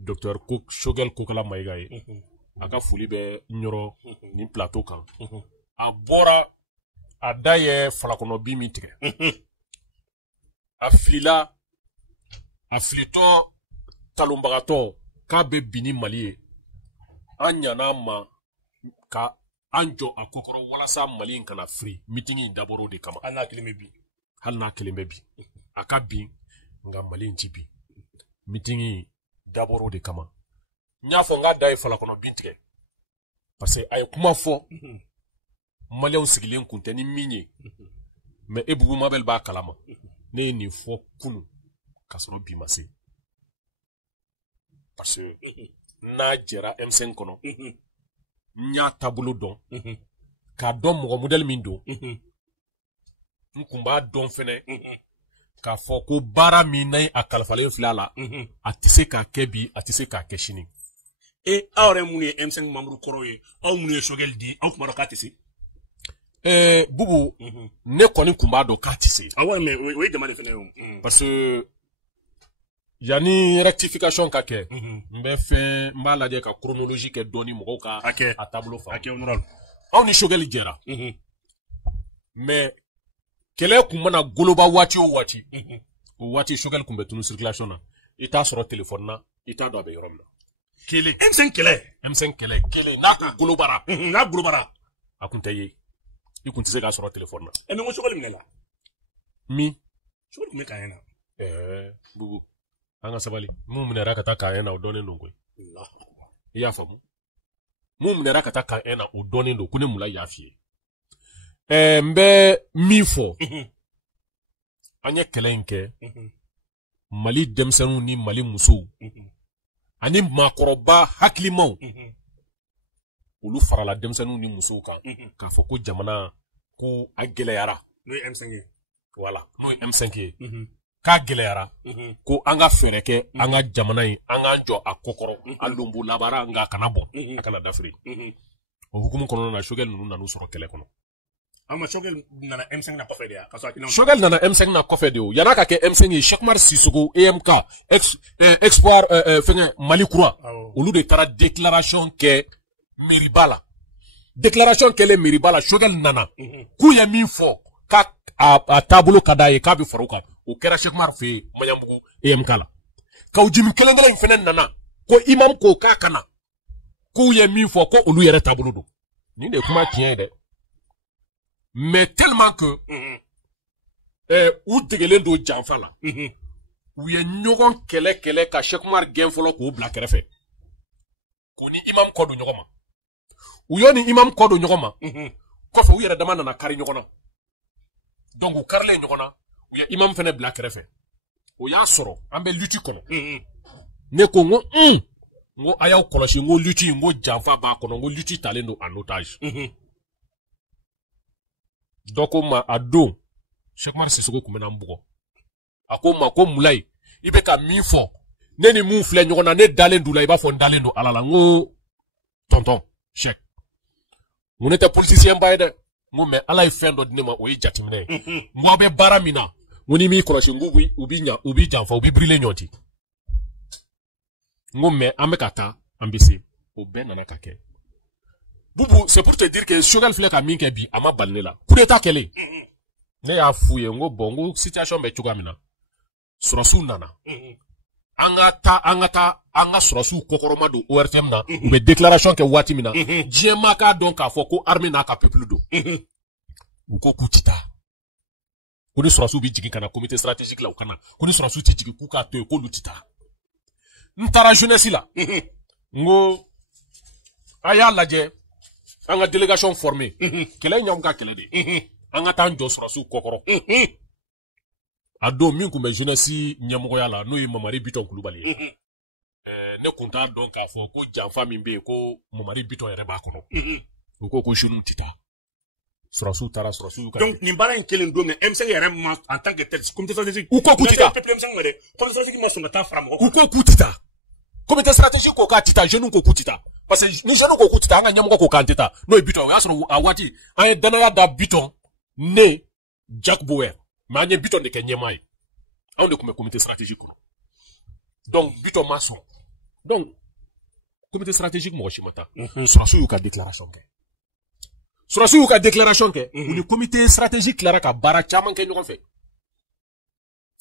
docteur Shogel Kokala Maïga ye a ka foli bɛ Ɲɔrɔ ni plateau kan a bɔra a da ye falakɔnɔ bin min tigɛ a filila a filitɔ talonbagatɔ k'a bɛ bin ni Mali ye an ɲana ma ka an jɔ a kokɔrɔ walasa Mali in kana firi meeting in dabɔra o de kama hali n'a kelen bɛ bi a ka bin nka Mali in ti bin meeting in dabɔra o de kama n y'a fɔ n k'a da ye falakɔnɔ bin tigɛ parce que a ye kuma fɔ Maliyɛnw sigilen kun tɛ ni min ye mais Ebubu Mabel b'a kalama ne ye nin fɔ kunun k'a sɔrɔ bi ma se parce que n'a jɛra M5 kɔnɔ n y'a taabolo dɔn k'a dɔn mɔgɔ modèle min don n kun b'a dɔn fɛnɛ k'a fɔ ko baara min n'a a kalifalen filɛ a la a tɛ se k'a kɛ bi a tɛ se k'a kɛ sini aw yɛrɛ minnu ye M5 membre kɔrɔw ye aw minnu ye Shogel di aw tun b'a dɔn k'a tɛ se Bubu ne kɔni kun b'a dɔn k'a tɛ se mais o ye jama de fɛnɛ ye parce que yani rectification ka kɛ n b'a lajɛ ka chronologie kɛ dɔɔni mɔgɔw ka a taabolo faamu aw ni Shogel jɛra mais kɛlɛ kun mana goloba waati o waati o waati Shogel kun bɛ tunu circulation na i t'a sɔrɔ téléphone na i t'a dɔn a bɛ yɔrɔ min na kelen M5 kɛlɛ kelen n'a kun golobara a kun tɛ ye i kun tɛ se k'a sɔrɔ téléphone na mais ko Shogel minɛ la Shogel kun bɛ Kaɲɛ na Bubu an ka sabali mun minɛra ka taa Kaɲɛ na o dɔnnen don koyi i y'a faamu mun minɛra ka taa Kaɲɛ na o dɔnnen don ko ne mun la y'a f'i ye n bɛ min fɔ an ye kɛlɛ in kɛ Mali denmisɛnninw ni Mali musow ani maakɔrɔba hakilimaw olu farala denmisɛnninw ni musow kan k'a fɔ ko jamana ko a gɛlɛyara n'o ye M5 ye voilà n'o ye M5 ye k'a gɛlɛyara ko an ka fɛɛrɛ kɛ an ka jamana in an k'an jɔ a kokɔrɔ a lonbo labara nka a kana bɔ a kana dafiri o hukumu kɔnɔna na Shogel ninnu nan'u sɔrɔ kɛlɛ kɔnɔ Shogel nana M5 na kɔfɛ de ya Shogel nana M5 na kɔfɛ de o yan'a ka kɛ M5 ye Cheikh Umar Sissoko EMK Espoir fɛngɛ Mali Kura olu de taara déclaration kɛ mairie la déclaration kɛlen mairie la Shogel nana k'u ye min fɔ k'a taabolo ka d'a ye k'a bɛ fara o kan o kɛra Cheikh Umar fɛ yen Maɲanbugu EMK la kaw jimi kelen in fɛnɛ nana ko imam ko k'a kana k'u ye min fɔ ko olu yɛrɛ taabolo don nin de ye kuma tiɲɛ ye dɛ mais tellement que u degelen don janfa la u ye ɲɔgɔn kɛlɛ ka Cheikh Umar gɛn fɔlɔ k'o bila kɛrɛfɛ k'u ni imam kɔ don ɲɔgɔn ma u y'o ni imam kɔ don ɲɔgɔn ma kɔfɛ u yɛrɛ dama nana kari ɲɔgɔn na donc u karilen ɲɔgɔn na u ye imam fɛnɛ bila kɛrɛfɛ o y'a sɔrɔ an bɛ lutte kɔnɔ ne ko n ko a y'aw kɔlɔsi n ko lutte n ko janfa b'a kɔnɔ n ko lutte talen don en otage dɔ ko ma a don Cheikh Umar Sissoko kun bɛ na n bugɔ a ko ma ko Mulayi i bɛ ka min fɔ ne ni mun filɛ ɲɔgɔn na ne dalen d'u la i b'a fɔ n dalen don Ala la n ko tonton Cheikh n ko ne tɛ politicien ba ye dɛ n ko mais Ala ye fɛn dɔ di ne ma o ye jateminɛ ye n ko aw bɛ baara min na n ko ni m'i kɔlɔsi n ko u b'i janfa u b'i birile ɲɔgɔn ten n ko mais an bɛ ka taa an bɛ se o bɛɛ nana ka kɛ Bubu c'est pour te dire que Shogel filɛ ka min kɛ bi a ma bali ne la coup d'état kɛlen ne y'a f'u ye n ko bon n ko situation bɛ cogoya min na sɔrɔsiw nana an ka sɔrɔsiw kɔkɔrɔma don ORTM na u bɛ déclaration kɛ waati min na diɲɛ maa k'a dɔn k'a fɔ ko armée n'a ka peuple don u ko k'u ti taa ko ni sɔrɔsiw bɛ jigin ka na comité stratégique la u kana ko ni sɔrɔsiw tɛ jigin k'u k'a to yen k'olu ti taa n taara jeunesse la n ko a y'a lajɛ an ka délégation formée kɛlɛ in y'anw ka kɛlɛ de an ka taa an jɔ sɔrɔsiw kɔkɔrɔ a don min kun bɛ jeunesse ɲɛmɔgɔya la n'o ye Mamari Biton Kulubali ye ne kun t'a dɔn k'a fɔ ko janfa min bɛ yen ko Mamari Biton yɛrɛ b'a kɔnɔ u ko jeunes ti taa sɔrɔsiw taara sɔrɔsiw ka donc nin baara in kelen don mais M5 yɛrɛ ma en tant que tel comité stratégique u ko k'u ti taa comité stratégique ma sɔn ka taa fara mɔgɔ u ko k'u ti taa comité stratégique ko k'a ti taa jeunes ko k'u ti taa parce que ni jeunes ko k'u ti taa an ka ɲɛmɔgɔ ko k'an ti taa n'o ye Biton o y'a sɔrɔ a waati an ye danaya da Biton ne Jack Bauer mais an ye Biton de kɛ ɲɛmaa ye anw de kun bɛ comité stratégique kɔnɔ donc Biton ma sɔn donc comité stratégique mo shimata surasu yu ka déclaration ke surasu yu ka déclaration ke ou le comité stratégique clara ka bara chaman ke ñogon fe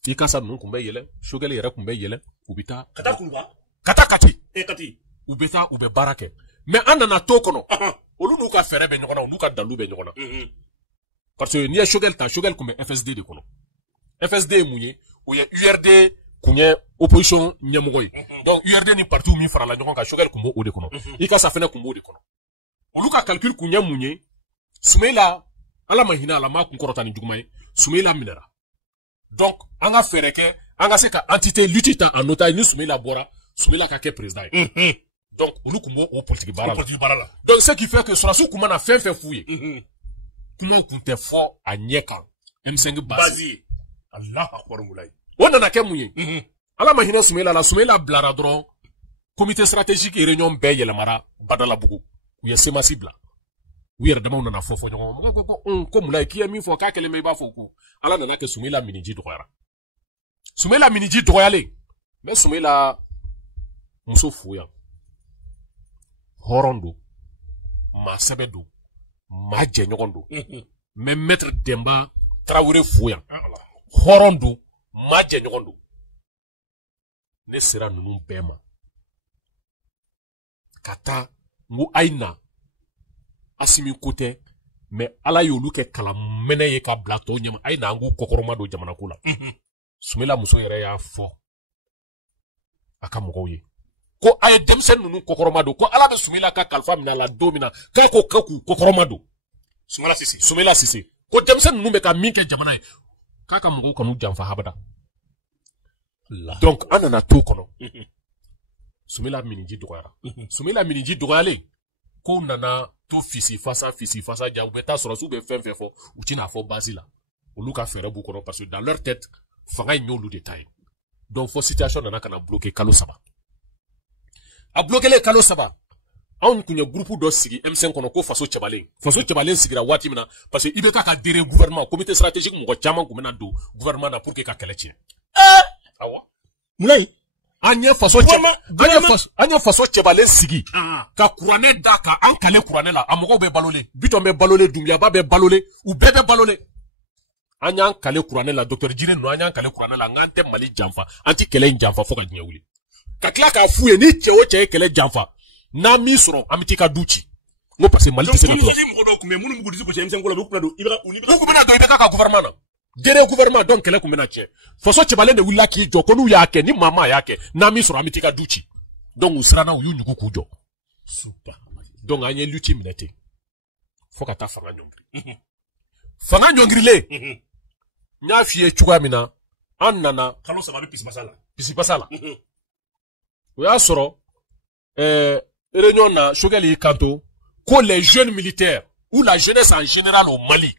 i kasa nun kumbe yele shogel yere kumbe yele ubita kata kulba kata kati e kati ubeta ube barake mais andana to kono olu nu ka fere be ñogona nu ka dalu be ñogona parce que ni ya shogel ta shogel kumbe FSD de kono FSD munye ou ya URD kunye opposition nyamugoy donc URD ni parti mi fara la ñogon ka shogel kumbo o de kono i kasa fene kumbo de kono olu ka calcul kunya munye Soumaïla ala mahina la ma kun korota ni jugumay Soumaïla minera donc anga fere ke anga se ka entité luttita en otage ni Soumaïla bora Soumaïla ka ke président donc olu kumbo o politique bara donc ce qui fait que surasu kuma na fin fouye kuma kunte fo a nyeka M5 basi Allah akbar mulay wona na ke munye ala mahina Soumaïla la Soumaïla blara dron comité stratégique et réunion be yelemara badala bugu ou ya semasi bla wiyar dama nana fofo ñogo ko mulay ki mi fo ka kele me ba fo ko ala nana ke Soumaïla miniji doyara Soumaïla miniji doyale mais Soumaïla muso fuya horondo ma sabedo ma je ñogondo mais maître Demba Traoré fuya horondo ma je ñogondo ne sera nunu bema kata ngu aina asimi kote mais ala yolu ke kala mene ye ka blato nyama ay na ngu kokoroma do jamana kula Soumaïla muso yere ya fo aka mogo ye ko ay demsen nunu kokoroma do ko ala be Soumaïla ka kalfa mina la domina ka ko kaku kokoroma do Soumaïla Sisi ko demsen nunu be ka minke jamana ye kaka mogo kanu jamfa habada donc anana to kono Soumaïla miniji doyara Soumaïla miniji doyale ko nana to fisi fasa ja ubeta surasu be fen fo utina fo basila oluka fere bu kono parce que dans leur tête fanga nyolu détail donc fo situation nana kana bloquer kalo saba a bloquer les kalo saba on kunya groupe do sigi M5 kono ko faso tchebalen sigira wati mina parce que ibeka ka dere gouvernement comité stratégique mo chama ko mena do gouvernement na pour que ka kelechi awa mulay anya faso tchebalen sigi ka kurane daka an kale kurane la amogo be balole biton be balole dumya ba be balole ou bebe balole anya kale kurane la docteur Jire no anya kale kurane la ngante mali jamfa anti kele jamfa fo ka nyawuli ka kla ka fuye ni chewo che kele jamfa na mi soro amiti ka duchi ngo parce mali tese ko mais munu mugu disi ko che M5 ko la be ko do ibra uni ko bena do ibeka ka gouvernement dere gouvernement donc kele ko mena che faso tchebalen de willa ki jo ko nu yake ni mama yake na mi soro amiti ka duchi donc usrana uyu nyuku kujo super donc anye lutti minete foka ta fanga nyongri le nya fiye chuga mina annana kalo sababu pisi basala o ya soro réunion na shogeli kanto ko les jeunes militaires ou la jeunesse en général au Mali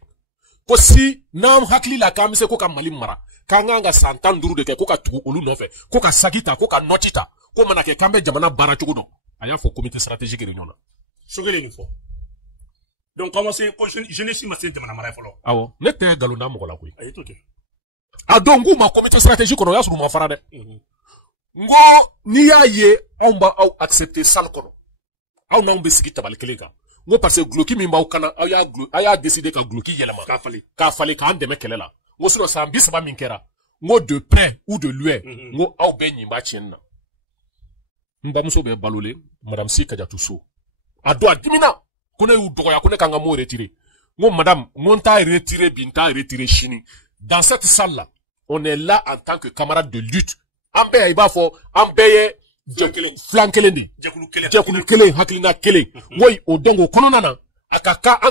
ko si nam hakli la kamise ko ka Mali mara kanga santan duru de ke ko ka tugu olu nofe ko ka sagita ko ka notita ko manake kambe jamana bara chugudo aya fo comité stratégique réunion na shogeli ni fo donc comment c'est ko jeunesse ma sente mana mara folo awo nete galo na mo la koy ay to ke adongu ma comité stratégique kono ya suru ma farade ngo ni ya ye on ba au accepter sal kono aw na on be sigi tabal keleka ngo parce que gloki mi mbaw kana aya décider ka gloki yelema ka fali ka andeme kelela ngo sino sa mbisa min kera ngo de près ou de loin ngo aw be nyimba chienna mba muso be balole madame si kajatu so ado adimina kone u doya kone kanga mo retirer ngo madame monta retirer binta retirer chini dans cette salle là on est là en tant que camarade de lutte ambe iba fo ambe flankelendi jekulu kele hakilina kele moy o dongo kono nana akaka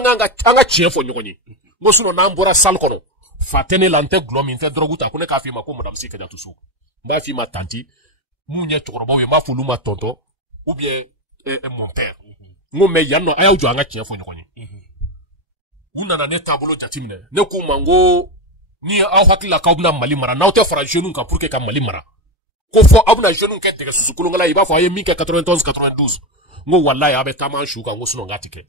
anga chiefo nyogoni ngo suno na mbora salle kono fatene lante glomi inte droguta kone ka fi ma ko madame si kajatu so mba fi ma tanti munye chokorobo we ma fulu ma tonto ou bien mon père ngo me yanno aya ujo anga chiefo nyogoni una na neta bolo jatimne ne ko mango ni a hakila ka ubna Mali mara na ote fara jeune ka pour que ka Mali mara ko fo abuna jeune ka tege susukulu ngala iba fo aye minka 91 92 ngo wallahi abe tama shuka ngo suno ngatike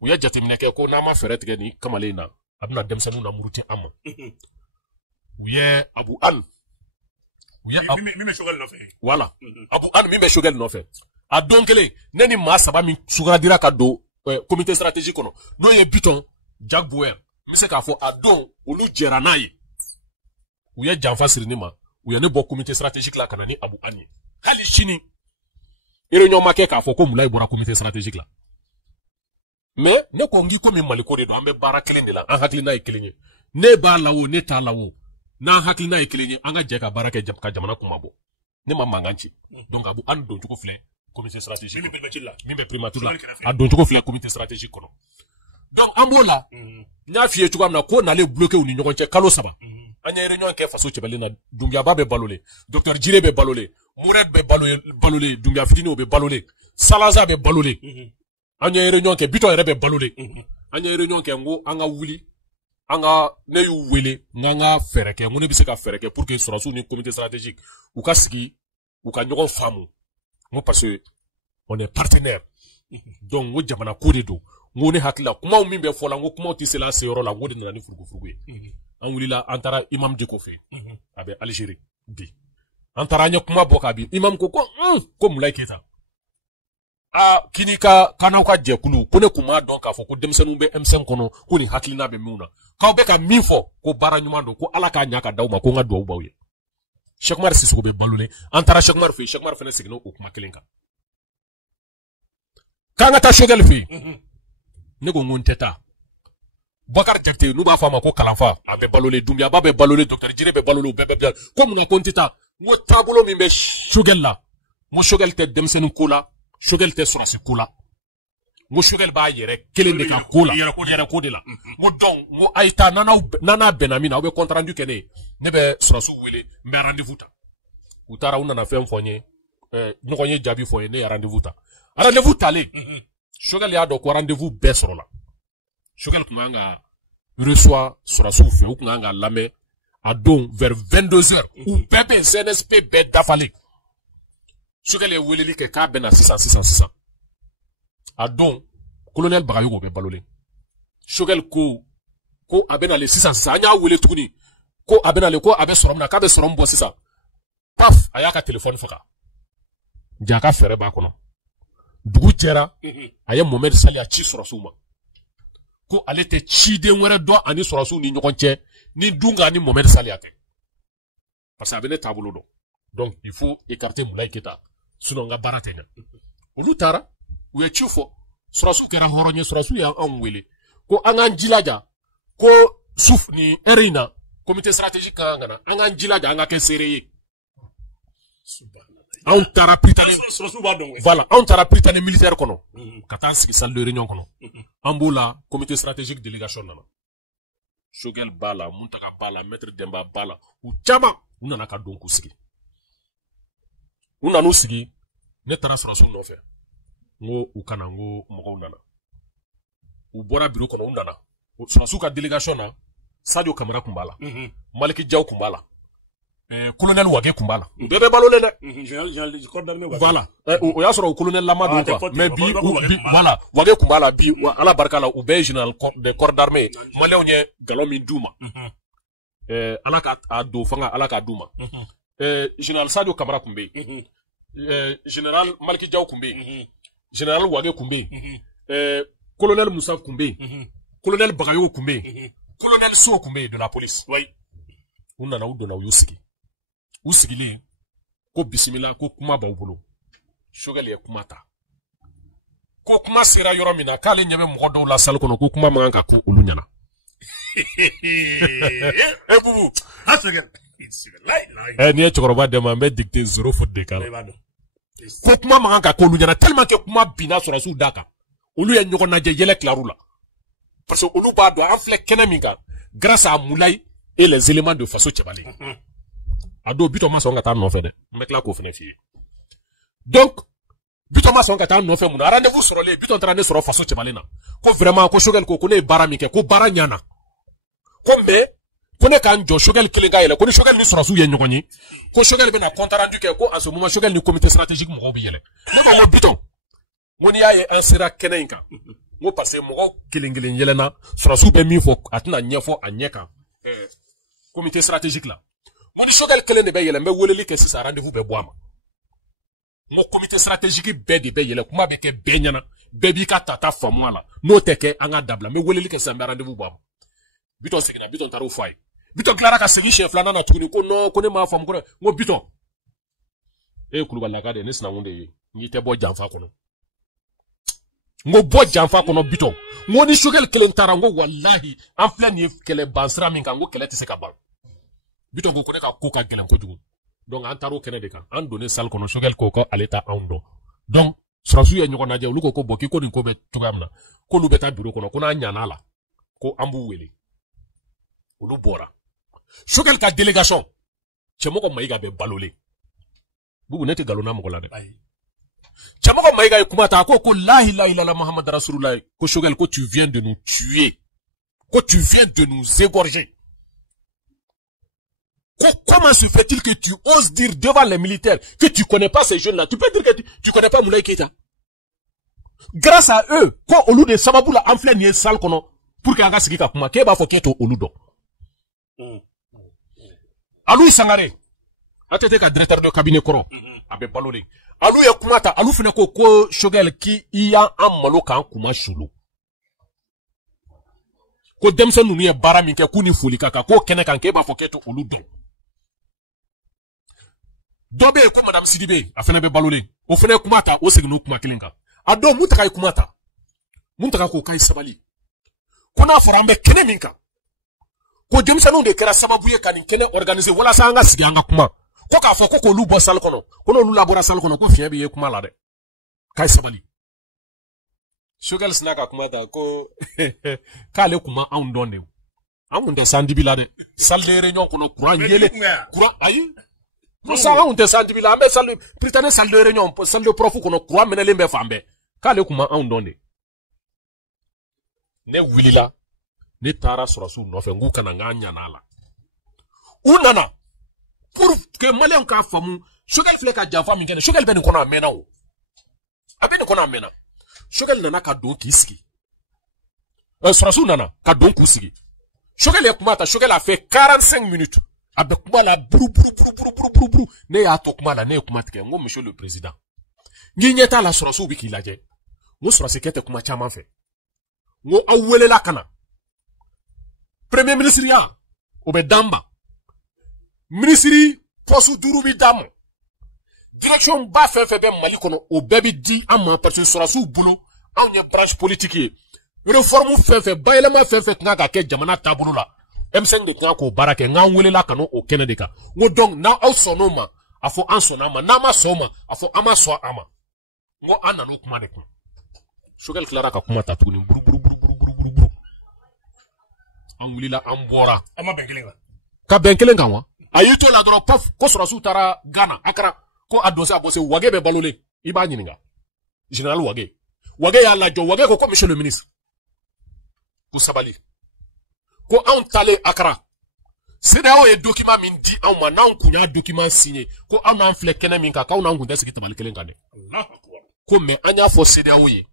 uya jatimne ke ko na ma fere tege ni kamalena abuna demsanu na muruti amma uye abu al Mime Shogel nɔfɛ. Voilà. Abu An mime Shogel nɔfɛ. A don kelen ne ni maa saba min sugadira ka don comité stratégique kɔnɔ n'o ye Biton, Jack Bauer. N bɛ se k'a fɔ a don olu jɛra n'a ye. U ye janfa siri ne ma. U ye ne bɔ comité stratégique la ka na ni Abu An ye. Hali sini réunion ma kɛ k'a fɔ ko Mulayi bɔra comité stratégique la. Mais ne ko ngi komi Maliko de don an bɛ baara kelen de la an hakilina ye kelen ye. Ne b'a la o ne t'a la o. N'an hakilina ye kelen ye an ka jɛ ka baara kɛ ka jamana kuma bɔ. Ne ma mankan ci. Donc Abu An don cogo filɛ comité stratégique. Min bɛ primature la. A don cogo filɛ comité stratégique kɔnɔ. Donc an b'o la. N y'a f'i ye cogoya min na ko n'ale bloqué u ni ɲɔgɔn cɛ kalo 3. An ye réunion kɛ faso cɛbalen na Dunbiyaba bɛ balolen, Docteur Jire bɛ balolen, Mourad bɛ balolen, Dunbiya fitiniw bɛ balolen, Salaza bɛ balolen. An ye réunion kɛ Biton yɛrɛ bɛ balolen. An ye réunion kɛ n ko an ka wuli, ne y'u wele n ka fɛɛrɛ kɛ, n ko ne bɛ se ka fɛɛrɛ kɛ pour que sɔrɔsiw ni comité stratégique u ka sigi, u ka ɲɔgɔn faamu. N ko parce que on est partenaire. Donc n ko jamana ko de don. N ko ne hakilila kumaw min bɛ fɔ la, n ko kumaw tɛ se la se yɔrɔ la, n ko de nana ni furugufurugu ye. An wulila an taara Imam Diko fɛ yen. A bɛ Algérie bi. An taara an ye kuma bɔ k'a bi. Imam ko Mulayi Keyita. Kini k'an'aw ka jɛkulu ko ne kun m'a dɔn k'a fɔ ko denmisɛnninw bɛ M5 kɔnɔ ko nin hakilina bɛ minnu na. K'aw bɛ ka min fɔ ko baara ɲuman don ko Ala k'a ɲa ka d'aw ma ko n ka duwawu b'aw ye. Cheikh Umar Sissoco bɛ balolen. An taara Cheikh Umar fɛ yen. Cheikh Umar fana seginna o kuma kelen kan. K'an ka taa Shogɛl fɛ yen. Ne ko n tɛ taa. Bakar Jakite n'u b'a fɔ a ma ko Kalanfa a bɛ balolen, Dunbiyaba bɛ balolen, Docteur Jire bɛ balolen, bɛɛ bɛ ko mun na ko n tɛ taa. N ko taabolo min bɛ Shogɛl la, n ko Shogɛl tɛ denmisɛnnin ko la, Shogɛl tɛ sɔrɔsi ko la. N ko Shogɛl b'a yɛrɛ kelen de ka ko la, yɛrɛ ko de la. N ko donc n ko a' ye taa n'aw bɛnna min na aw bɛ compte rendu kɛ ne ye, ne bɛ sɔrɔsiw wele n bɛ rendez-vous ta. U taara u nana fɛn fɔ n ye, ɲɔgɔn ye jaabi fɔ n ye, ne ye rendez-vous ta. Rendez-vous talen, Shogɛl y'a dɔn ko rendez-vous bɛɛ sɔrɔla. Shogɛl kun kan ka reçoit sɔrɔsiw fɛ, u kun kan ka lamɛn a don vers 22h. U bɛɛ bɛ CNSP bɛɛ dafalen. Shogɛl ye weleli kɛ k'a bɛna sisan. A don colonel Bagayogo bɛ balolen. Shogɛl ko a bɛna le sisan. An y'a wele tuguni ko a bɛna le ko a bɛ sɔrɔ min na k'a bɛ sɔrɔ min bɔ sisan. Paf a y'a ka téléphone faga. Ja ka fɛɛrɛ b'a kɔnɔ. Dugu jɛra a ye Mohamed Sali a ci sɔrɔsiw ma. Ko ale tɛ ciden wɛrɛ dɔn ani sɔrɔsiw ni ɲɔgɔn cɛ ni Dunga ni Mohamed Sali tɛ. Parce que a bɛ ne taabolo dɔn. Donc il faut écarter Mulayi Keyita. Sinon n ka baara tɛ ɲɛ. Olu taara u ye ci fɔ. Sɔrɔsiw kɛra hɔrɔn ye, sɔrɔsiw y'anw wele ko an k'an jilaja ko ni heure in na comité stratégique kan ka na an k'an jilaja an ka kɛ seere ye. Anw taara Prytanée. Voilà, anw taara Prytanée militaire kɔnɔ ka taa sigi salle de réunion kɔnɔ. An b'o la comité stratégique délégation nana. Shogɛl b'a la, Muntaka b'a la, Maître Demba b'a la. U caman u nana ka don k'u sigi. U nan'u sigi, ne taara sɔrɔsiw nɔfɛ. N ko u kana, n ko mɔgɔw nana. U bɔra bureau kɔnɔ u nana. Sɔrɔsiw ka délégation na Sadio Kamara kun b'a la. Maliki Diaw kun b'a la. Colonel Wage kun b'a la. Bɛɛ bɛ balolen dɛ. Voilà. O y'a sɔrɔ o colonel lama don quoi. Mais bi voilà, Wage kun b'a la bi Ala barika la u bɛɛ ye général des corps d'armée. Maliyɛnw ye galon min d'u ma. Ala ka don fanga, Ala k'a d'u ma. Général Sadio Kamara kun bɛ yen. Général Maliki Diaw kun bɛ yen. Général Wage kun bɛ yen. Colonel Moussa kun bɛ yen. Colonel Bagayogo kun bɛ yen. Colonel So kun bɛ yen de la police. Oui. U nana u donna u y'u sigi. U sigilen ko bisimila ko kuma b'aw bolo. Shogɛl ye kuma ta. Ko kuma sera yɔrɔ min na k'ale ɲɛ bɛ mɔgɔ dɔw la salle kɔnɔ ko kuma man kan ka ko olu ɲɛna. Bubu. N'i ye cɛkɔrɔba dɛmɛ an bɛ dicter 0 faute de kan. Ko kuma man kan ka ko olu ɲɛna tellement que kuma binna sɔrɔsiw da kan. Olu ye ɲɔgɔn lajɛ yɛlɛ tilar'u la. Parce que olu b'a dɔn an filɛ kɛnɛ min kan grâce à Mulayi et les éléments de faso cɛbalen. A don Biton ma sɔn ka taa nɔfɛ dɛ. N bɛ tila k'o fɛnɛ f'i ye. Donc Biton ma sɔn ka taa nɔfɛ mun na rendez-vous sɔrɔlen Biton taara ne sɔrɔ faso cɛbalen na. Ko vraiment ko Shogɛl ko ne ye baara min kɛ ko baara ɲana. Ko mais ko ne k'an jɔ Shogɛl kelen ka yɛlɛ ko ni Shogɛl ni sɔrɔsiw ye ɲɔgɔn ye ko Shogɛl bɛna compte rendu kɛ ko à ce moment Shogɛl ni comité stratégique mɔgɔw bɛ yɛlɛ. Ne ko n ko Biton n ko n'i y'a ye an sera kɛnɛ in kan n ko parce que mɔgɔw kelen kelen yɛlɛnna sɔrɔsiw bɛ min fɔ a tɛna ɲɛfɔ a ɲɛ kan comité stratégique la. Mon chogal kelen de be yele mbe weleli ke sisa rendez-vous be boama. Mon comité stratégique be de be yele kuma be ke benyana be bi ka tata famu ala. No teke anga dabla me weleli ke samba rendez-vous boama. Biton segina biton taru fay. Biton clara ka segi chef lana na tukuni ko no ko ne ma famu ko ngo biton. E kulubala ka de ne sina wonde yi. Ngi te bo janfa kono. Ngo bo janfa kono biton. Ngo ni chogal kelen tara ngo wallahi en plein yef kele bansra min kan ngo kele te se ka ban. Biton ko ne ka ko ka gelen ko jugu. Donc an taro kene de kan an donné sal kono chogal ko ko aleta ando. Donc surasu ye nyoko naje uluko ko boki ko din ko be tugamna. Ko lu beta bureau kono ko na nyana la. Ko ambu wele. Ulu bora. Chogal ka délégation. Chemoko maiga be balolé. Bubu nete galona mo ko la de. Chamoko maiga kumata ko la ilaha illallah Muhammad Rasulullah ko chogal ko tu viens de nous tuer. Ko tu viens de nous égorger. Comment se fait-il que tu oses dire devant les militaires que tu connais pas ces jeunes-là? Tu peux dire que tu connais pas Moulay Keita. Grâce à eux, quand au lieu de Sababula enflé ni sale kono pour que anga sigi ka kuma ke ba fo keto oludo. Alou Sangare. Atete ka directeur de cabinet koro. Abe balole. Alou ya kumata, alou fene ko shogel ki iya amalo kan kuma shulu. Ko demse nunu ye bara min ke kuni foli kaka ko kene kan ke ba fo keto oludo. Dobe ko madame Sidibe afena be balole o fene kumata o segino kuma kilenka ado mutaka kumata mutaka ko kai sabali kuna forambe kene minka ko demsanu de kera sababu ye kan kene organiser wala sa nga sigi anga kuma ko ka fo ko lu bo sal kono kono lu labora sal kono ko fien be ye kuma la de kai sabali shogal snaka kumata ko kale kuma an donde an de sandibila de sal de réunion kono courant yele courant ayi nous savons des sandibila mais salle prétendez salle de réunion salle de prof kono courant menele mbe fambe kale kuma an donde ne wilila ne tara surasu no fe ngu kana nganya nala unana pour que malien ka famu shogal fleka jafa min kene shogal ben kono amena o abeni kono amena shogal nana ka don kiski surasu nana ka don kusigi shogal kumata shogal a fait 45 minutes abe kuma la bru ne ya to kuma la ne kuma tike ngo monsieur le président ngi nyeta la surasu bi kilaje ngo surasi kete kuma chama fe ngo awele la kana premier ministre ya obe damba ministre posu duru bi damo direction ba fe be mali kono obebi di ama parce que surasu bulo anye branche politique réforme fe bayelema fe nga ka ke jamana tabulu la M5 de kan ko barake nga wele la kano o kene de ka ngo donc na au sonoma afo an sonama na ma soma afo ama so ama ngo ananu kuma de ko shogal clara ka kuma tatuni buru an wulila an bora ama benkelenga ka benkelenga wa ayito la dro paf ko surasu tara Ghana akara ko adose abose wage be balole iba nyininga général wage ya la jo wage ko monsieur le ministre ku sabali ko an tale akara CEDEAO e document min di an ma nan kunya document signé ko an an fle kene min ka ka an gunda sigi tabal kelenga de ko me anya fo CEDEAO ye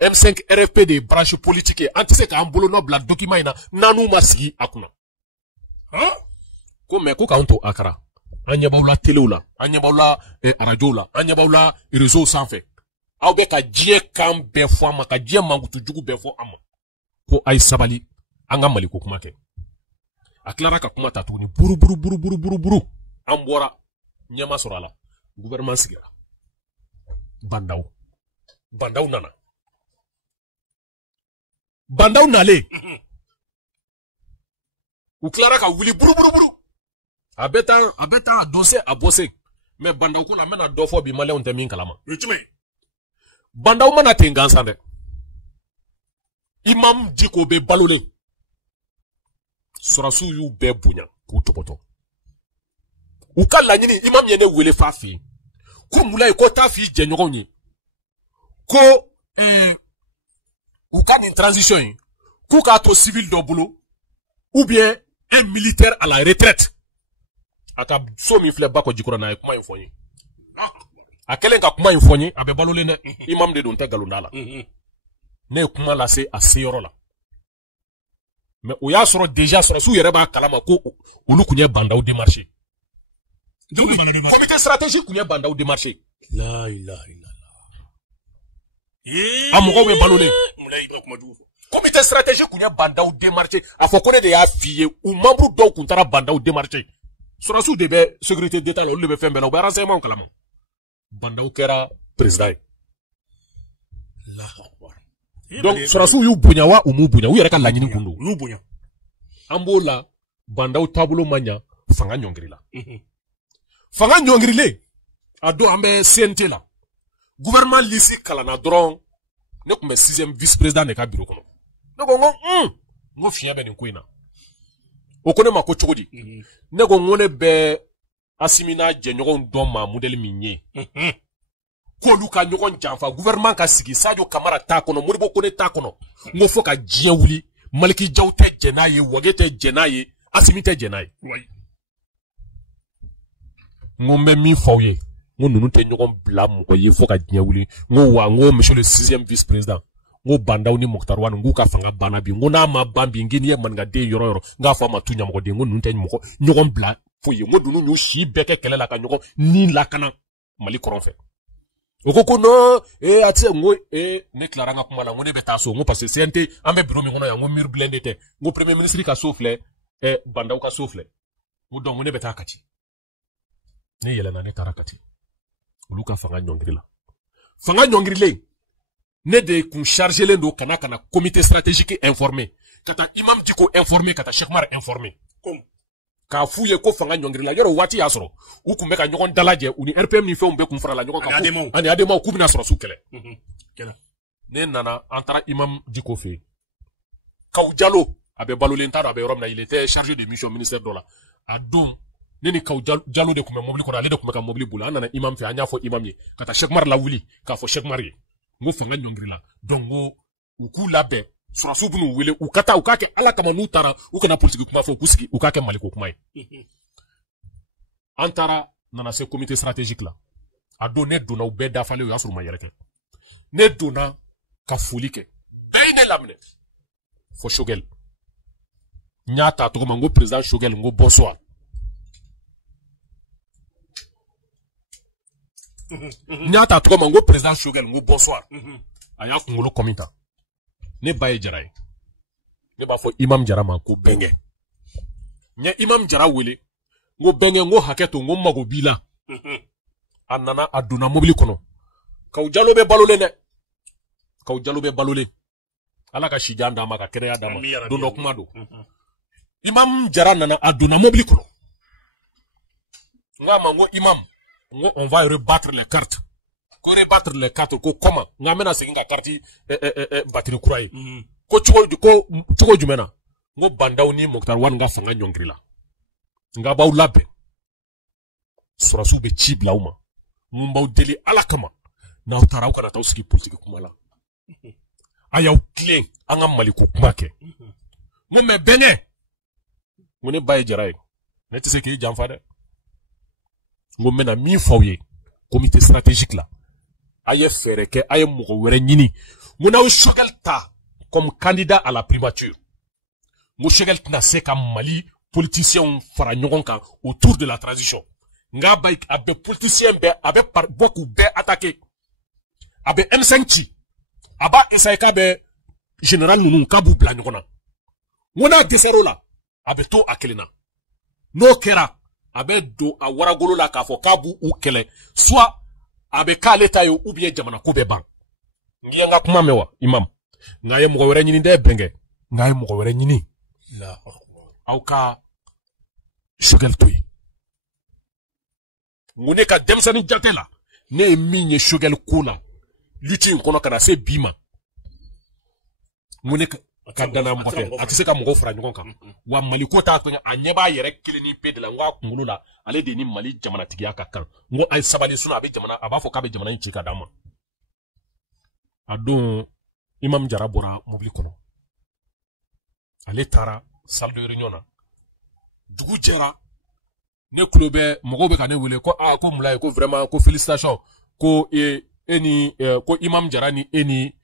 M5 RFP de branche politique antise ka ambolo no bla document ina nanu masigi akuna ko me ko ka onto akara anya bawla télé la anya bawla radio la anya bawla réseau sans fait aw be ka jie kan be fo ma ka jie mangutu jugu be fo ama ko ay sabali anga mali ko kuma ke aklara ka kuma tatuni buru ambora nyama sorala gouvernement sigira bandaw nale u klara ka wuli buru abeta dossier abose mais bandaw ko la mena dofo bi malé on te min kalama bandaw mana tengansa de imam diko be balole surasu yu be bunya ku topoto ukala nyini imam yene wele fafi ko mulai ko tafi jenyogonyi ko ukan in transition ku ka to civil do boulot ou bien un militaire à la retraite aka so mi fle bako jikora na kuma infonyi akelen ka kuma infonyi abe balole ne imam de don ta galundala ne kuma la se aseyoro la mais o y'a sɔrɔ déjà sɔrɔsiw yɛrɛ b'a kalama ko olu kun ye bandaw démarché. Comité stratégique kun ye bandaw démarché. La ilaha illallah. A mɔgɔw bɛ balolen. Comité stratégique kun ye bandaw démarché. A fɔ ko ne de y'a f'i ye u membre dɔw kun taara bandaw démarché. Sɔrɔsiw de bɛ sécurité d'état la olu de bɛ fɛn bɛɛ la u bɛ renseignement kalama. Bandaw kɛra président ye. Donc sɔrɔsiw y'u bonya wa u m'u bonya u yɛrɛ ka laɲini kun don. N'u bonya. An b'o la bandaw taabolo ma ɲa fanga ɲɔngirila. Fanga ɲɔngirilen a don an bɛ CNT la. Gouvernement lisi kalanna dɔrɔn ne kun bɛ 6e vice président de ka bureau kɔnɔ. Ne ko n ko fiɲɛ bɛ nin ko in na. O ko ne ma ko cogo di? Ne ko n ko ne bɛ Asimi n'a jɛɲɔgɔnw dɔn maa modèle min ye. K'olu ka ɲɔgɔn janfa gouvernement ka sigi Sadio Kamara t'a kɔnɔ Modibo Kone t'a kɔnɔ. N ko fo ka diɲɛ wuli Maliki Jaw tɛ jɛn n'a ye Wage tɛ jɛn n'a ye Asimi tɛ jɛn n'a ye. N ko n bɛ min f'aw ye n ko ninnu tɛ ɲɔgɔn bila mɔgɔ ye fo ka diɲɛ wuli n ko wa n ko monsieur le 6e vice président n ko bandaw ni Mokhtar Wane n k'u ka fanga banna bi n ko n'a ma ban bi n k'i ni ye maninkaden yɔrɔ yɔrɔ n k'a fɔ a ma tu ɲɛmɔgɔden n ko ninnu tɛ ɲɔgɔn bila foyi ye n ko ninnu y'u si bɛɛ kɛ kɛlɛ la ka ɲɔgɔn ni lakana Mali kɔrɔn fɛ. O ko non a tɛ se n ko ne tilara n ka kuma la n ko ne bɛ taa so n ko parce que CNT an bɛ bureau min kɔnɔ yan n ko mur blindé tɛ n ko premier ministre ka so filɛ bandaw ka so filɛ n ko donc ne bɛ taa Kati. Ne yɛlɛnna ne taara Kati olu ka fanga ɲɔngiri la fanga ɲɔngirilen ne de kun chargelen don kana comité stratégique informé ka taa Imam Diko informé ka taa Cheikh Umar informé k'a f'u ye ko fanga ɲɔngiri la yɔrɔ waati y'a sɔrɔ u kun bɛ ka ɲɔgɔn dalajɛ u ni RPM ni fɛnw bɛɛ kun farala ɲɔgɔn kan ani ademaw k'u bɛna sɔrɔsiw kɛlɛ ne nana an taara Imam Diko fɛ yen Kaw Jalo a bɛ balolen t'a dɔn a bɛ yɔrɔ min na il était chargé de mission ministère dɔ la a don ne ni Kaw Jalo de kun bɛ mobili kɔnɔ ale de kun bɛ ka mobili boli an nana Imam fɛ an y'a fɔ Imam ye ka taa Cheikh Umar lawuli k'a fɔ Cheikh Umar ye n ko fanga ɲɔngiri la donc ko u k'u labɛn sɔrɔsiw b'u wele u ka taa u k'a kɛ Ala kama n'u taara u kana politique kuma fɔ u k'u sigi u k'a kɛ Maliko kuma ye. An taara nana se comité stratégique la a don ne donna u bɛɛ dafalen o y'a sɔrɔ u ma yɛrɛ kɛ ne donna ka foli kɛ bɛɛ ye ne laminɛ fɔ Shogel n y'a ta tɔgɔ ma n ko président Shogel n ko bonsoir. N y'a ta tɔgɔ ma n ko président Shogel n ko bonsoir. A y'a kunkolo kɔmi ta ne ba ye Jara ye ne b'a fɔ Imam Jara ma ko bɛnkɛ n ye Imam Jara wele n ko bɛnkɛ n ko hakɛ to n ko mago b'i la a nana a donna mobili kɔnɔ Kaw Jalo bɛ balolen dɛ Kaw Jalo bɛ balolen Ala ka sijan d'a ma ka kɛnɛya d'a ma don dɔ kuma don Imam Jara nana a donna mobili kɔnɔ n k'a ma n ko Imam n ko on va rebattre les cartes ko rebattre les cartes ko comment n k'an bɛna segin ka carte batterie kura ye ko cogo jumɛn na n ko bandaw ni Mokhtar Wane ka fanga ɲɔngiri la n ka b'aw labɛn sɔrɔsiw bɛ ci bila aw ma mun b'aw deli Ala kama n'aw taara aw kana t'aw sigi politique kuma la a y'aw tilen an ka Maliko kuma kɛ n ko mais bɛnkɛ n ko ne ba ye Jara ye ne tɛ se k'i janfa dɛ n ko n bɛna min f'aw ye comité stratégique la a ye fɛɛrɛ kɛ a ye mɔgɔ wɛrɛ ɲini n ko n'aw Shogel ta comme candidat à la primature n ko Shogel tɛna se ka Mali politiciens fara ɲɔgɔn kan autour de la transition nka a bɛ politicien bɛɛ a bɛ bɔ k'u bɛɛ attaquer a bɛ M5 ci a b'a essayer k'a bɛ général ninnu k'a b'u bila ɲɔgɔn na n ko n'a dɛsɛr'o la a bɛ to a kelen na n'o kɛra a bɛ don a waragolo la k'a fɔ k'a b'u kɛlɛ soit a bɛ k'ale ta ye ou bien jamana ko bɛ ban n ye n ka kuma mɛn wa Imam nka a ye mɔgɔ wɛrɛ ɲini dɛ bɛnkɛ nka a ye mɔgɔ wɛrɛ ɲini aw ka Shogel to yen n ko ne ka denmisɛnnin jate la ne ye min ye Shogel ko la lutte in kɔnɔ ka na se bi ma n ko ne ka danaya mɔgɔ tɛ a tɛ se ka mɔgɔw fara ɲɔgɔn kan wa Mali ko t'a fɛ a ɲɛ b'a yɛrɛ kelen ni pe de la n ko a kunkolo la ale de ni Mali jamanatigiya ka kan n ko a ye sabali sinon a b'a fɔ k'a bɛ jamana in ci ka d'a ma a don Imam Jara bɔra mobili kɔnɔ ale taara salle de réunion na dugu jɛra ne kulo bɛ mɔgɔw bɛ ka ne wele ko ko Mulaye ko vraiment ko félicitations ko ko Imam Jara ni e ni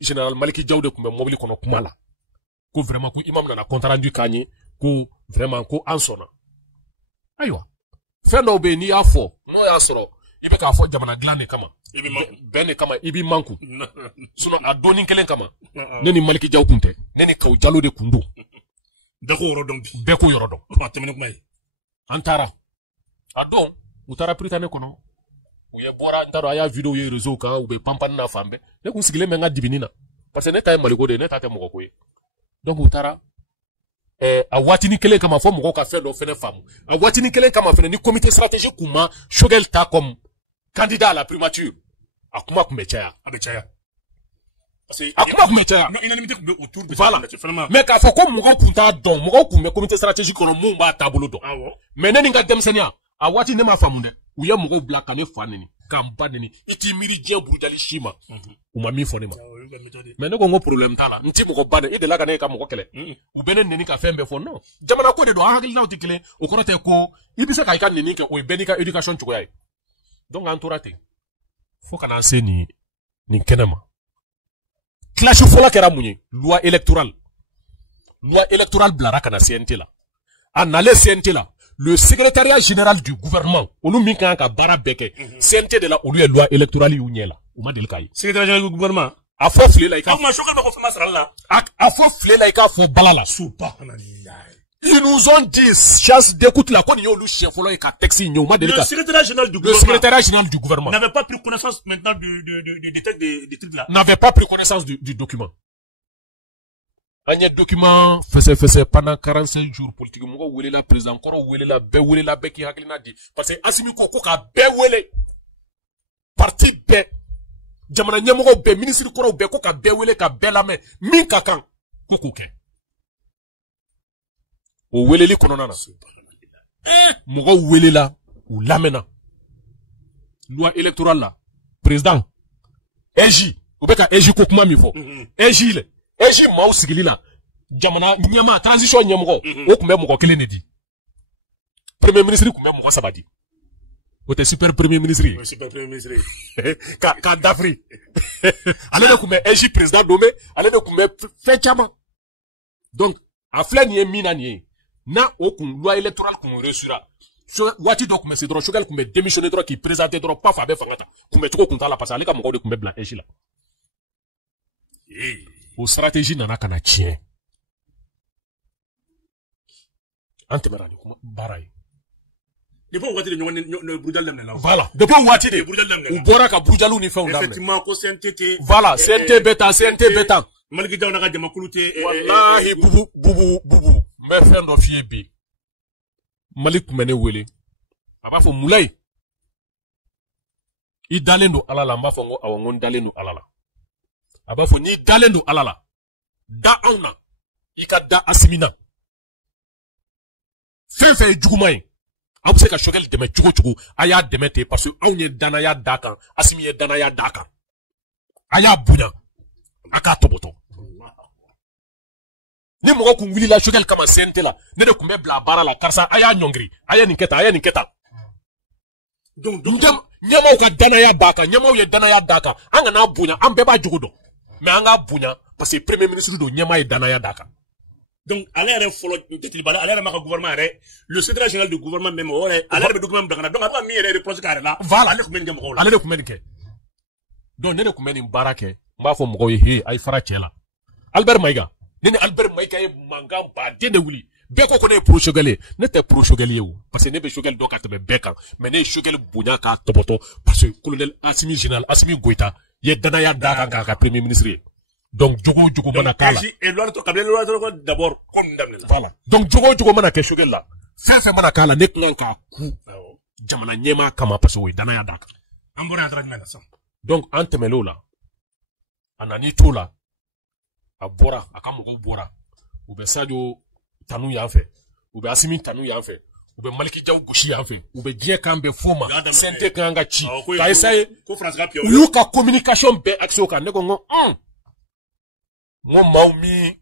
général Maliki Jaw de tun bɛ mobili kɔnɔ kuma la ko vraiment ko imam nana compte rendu kanye ko vraiment ko ansona aywa fendo be ni afo no ya soro ibe ka fo jamana glande kama ibi ben kama ibi manku suno adoni kelen kama neni maliki jaw kunte neni kaw jalo de kundu beko yoro dong beko yoro dong atemene kuma yi antara adon utara pritane kono uye bora ntaro aya video ye réseau ka ube pampan na fambe ne kun sigile menga dibinina parce que ne tay maliko de ne tate moko ko donc utara a watini kelen kama fo moko ka fe do fene famu a watini kelen kama fene ni comité stratégique kuma Shogel ta comme candidat à la primature akuma kumechaya abechaya parce que akuma kumechaya non unanimité autour de voilà finalement mais ka fo ko moko kunta don moko kume comité stratégique kono mumba tabolo don mais ne ninga demsenia a wati ne ma famu de uye moko black ane fanini kamba nini iti miri je burudali shima uma mi fo ne ma mais ne ko ngo problème tala nti moko bane ide la kana ka moko kele u benen neni ka fembe fo non jamana ko de do hakili na utikile o korote ko ibisa ka ka neni ke o benika education chuko yai donc entourate fo kana se ni kenema clash fola kera munye loi électorale blara kana CNT la anale CNT la le secrétariat général du gouvernement onu min kan ka bara beke CNT de la olu ye loi électorale yu nyela o ma del kay secrétariat général du gouvernement a fo fle la ka ma Shogel ba ko fama sara la a fo fle la ka fo balala subhanallah ils nous ont dit chance d'écoute la kon yo lu chef folo e ka taxi nyo ma del ka le secrétariat général du gouvernement n'avait pas pris connaissance maintenant du texte des trucs là n'avait pas pris connaissance du document. Anya document fese pendant 45 jours politique mo wele la président koro wele la be wele la be ki haklina di parce que asimi ko ka be wele parti be jamana nyemo be ministre koro be ko ka be wele ka be la me min ka kan ko ke o wele li kono nana mo wele la ou lamena loi électorale la président EJ ou be ka EJ ko kuma mi fo EJ le eji ma usigili la jamana nyama transition nyamgo o kumbe moko kele ne di premier ministre kumbe moko sabadi o te super premier ministre ka dafri ale de kumbe eji président domé ale de kumbe fechama donc a fla ni mina ni na o kun loi électorale kun resura so wati do kumbe se dro Shogel kumbe démissionner dro ki présenter dro pa fa be fangata kumbe tuko kun tala parce ale ka moko de kumbe blanc eji la o stratégie nana kana tien antemera ni kuma baray depuis wati de ñone brudal dem la voilà depuis wati de brudal dem u bora ka brujalu ni few ndam effectivement ko CNT voilà CNT beta malgi jaw na ga jama kulute wallahi bubu me fendo fie bi malik mene wele aba fo mulay I dalendo alala mba fo ngo awongon dalendo alala aba fo ni dalendo alala da auna ika da asimina fe jugumay abu se ka Shogel deme chugo aya demete parce que awnye dana ya daka asimi ye dana ya daka aya bunya aka toboto ni mo ko nguli la Shogel kama sente la ne de kumbe bla bara la karsa aya nyongri aya ninketa donc nyama ka dana ya daka nyama ye dana ya daka anga na bunya ambe ba jugudo mais anga bunya parce que premier ministre do nyama ye dana ya daka donc allez follow tétilibala allez ma gouvernement le secrétaire général du gouvernement même allez be document donc apa mi reproche carré là voilà allez ko men ngam ko allez ko men ke donc ne ko men barake mba fo mo ko he ay fara chela Albert Maïga nene Albert Maïga e mangam ba de wuli be ko ne pro Shogel ne te pro Shogel yewu parce que ne be Shogel do ka te be bekan mais ne Shogel bunya ka toboto parce que colonel Assimi général Assimi Goïta ye dana ya daka ka premier ministre donc jogo mana kala et loi to kabel loi to d'abord comme ndamne la voilà donc jogo mana ke Shogel la fa mana kala nek nganka ku jamana nyema kama parce que dana ya daka ambora entraînement la sam donc antemelo la anani tola abora akamugo bora ube sadio tanu yanfe ube Asimi tanu yanfe ube Maliki Jaw goshi yanfe ube die kambe foma sente kanga chi ka isaye ko France ga pio yuka communication be action ka nego ngo mo maumi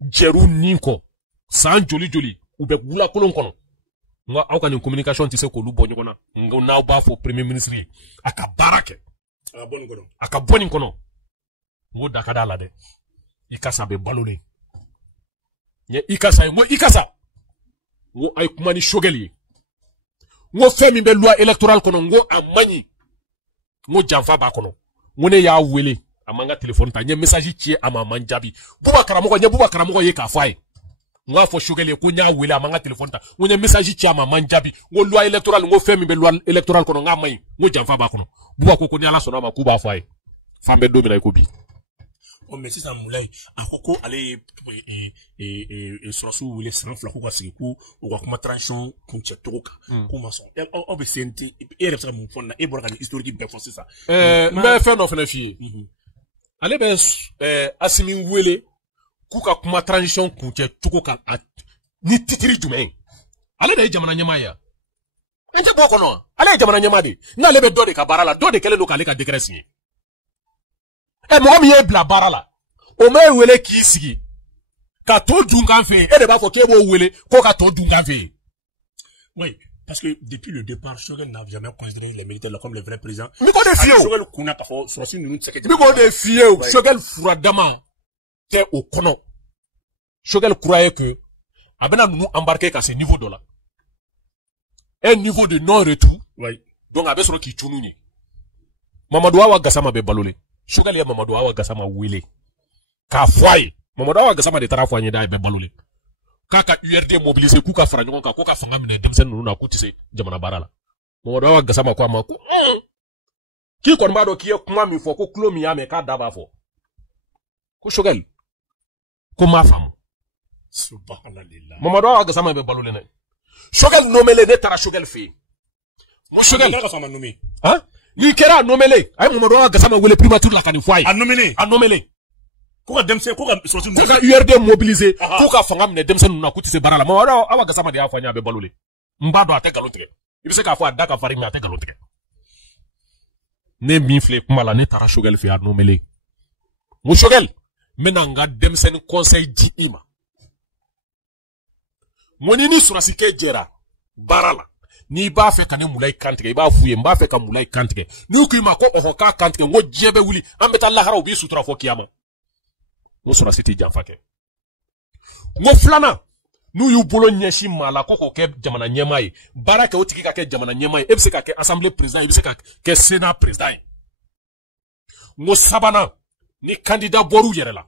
jeru ninko san joli ube gula kolon kono nga awka ni communication ti se ko lu bonyo kona nga na ba fo premier ministre aka barake aka boni kono ngo dakada la de ikasa be balole Nye ikasa ngo ikasa. Ngo ay kuma ni Choguel ye. Ngo fè min be loi électorale kono ngo amani. Ngo janfa ba kono. Ngo ne ya wele amanga téléphone ta nye message tie ama manjabi. Buba karamogo ye ka fay. Ngo fo Choguel ye ko nya wele amanga téléphone ta. Ngo nye message tie ama manjabi. Ngo loi électorale ngo fè min be loi électorale kono nga mai. Ngo janfa ba kono. Buba ko ni ala sona ma ku ba fay. Fambe domina ko bi. Oh, mais si ça moulay, à Koko, allez, sur les sans flaco, c'est coup, ou comme tranchant, comme tchèque, comme son. Oh, mais c'est et mon fond, et bon, historique, bien forcé ça. Mais fait non, fait fille. Allez, ben, Assimi Wele, kuka kuma transition, comme tchèque, ni titiri du main. Allez, ben, jamana nyamaya. Ente boko no. Allez, jamana nyamadi. Na lebe dode ka barala, dode kele lo kale ka décret signé. Mwa miye bla barala. O me wele ki sigi. Ka to dungan fe. De ba fo kebo wele. Ko ka to dungan fe. Oui. Parce que depuis le départ, Choguel n'a jamais considéré les militaires comme les vrais présidents. Mi ko de fiyo. Choguel kuna ka fo sur nous tseke. Mi ko de fiyo. Choguel furadama te au kono. Choguel croyait que abena nous embarquer à ce niveau de là. Un niveau de non-retour. Oui. Donc abe soro ki chunu ni. Mamadou Awa Gassama be balole. Choguel ya Mamadou Awa Gassama wile. Ka foye. Mamadou Awa Gassama de tara foye da be balole. Kaka URD mobilisé kuka franyon ka kuka fanga mine demsen nunu na kutise jamana barala. Mamadou Awa Gassama kwa maku. Ki kon bado ki kuma mi fo ko klo mi ya me ka daba fo. Ko Choguel. Ko ma fam. Subhanallah. Mamadou Awa Gassama be balole na. Choguel nomele ne tara Choguel fe. Mo Choguel ka fama nommé. Hein? Ni kera nomele. Ay Mamadou Awa Gassama wele primature la kanifoye. A nomele. A nomele. Kuka demse kuka sorti nous kuka URD mobilisé kuka fanga mine demse nuna kutise barala ma wada Awa Gassama de afanya be balole mbado ate galontege ibise ka fo adaka fari mi ate galontege ne mi fle kuma la ne tara Choguel fi anomele mu Choguel menanga demse ni conseil di ima monini surasike jera barala ni ba fe kane mulai kantike ba fuye mba fe ka mulai kantike ni ku ima ko ohoka kantike ngo jebe wuli ambeta Allah haraw bi sutra fo kiyama mo sura siti janfake ngo flana nu yu bolo nyeshi mala ko ke jamana nyemay baraka otiki ka ke jamana nyemay ebse ka ke assemblée président ebse ka ke sénat président ngo sabana ni candidat boru yerela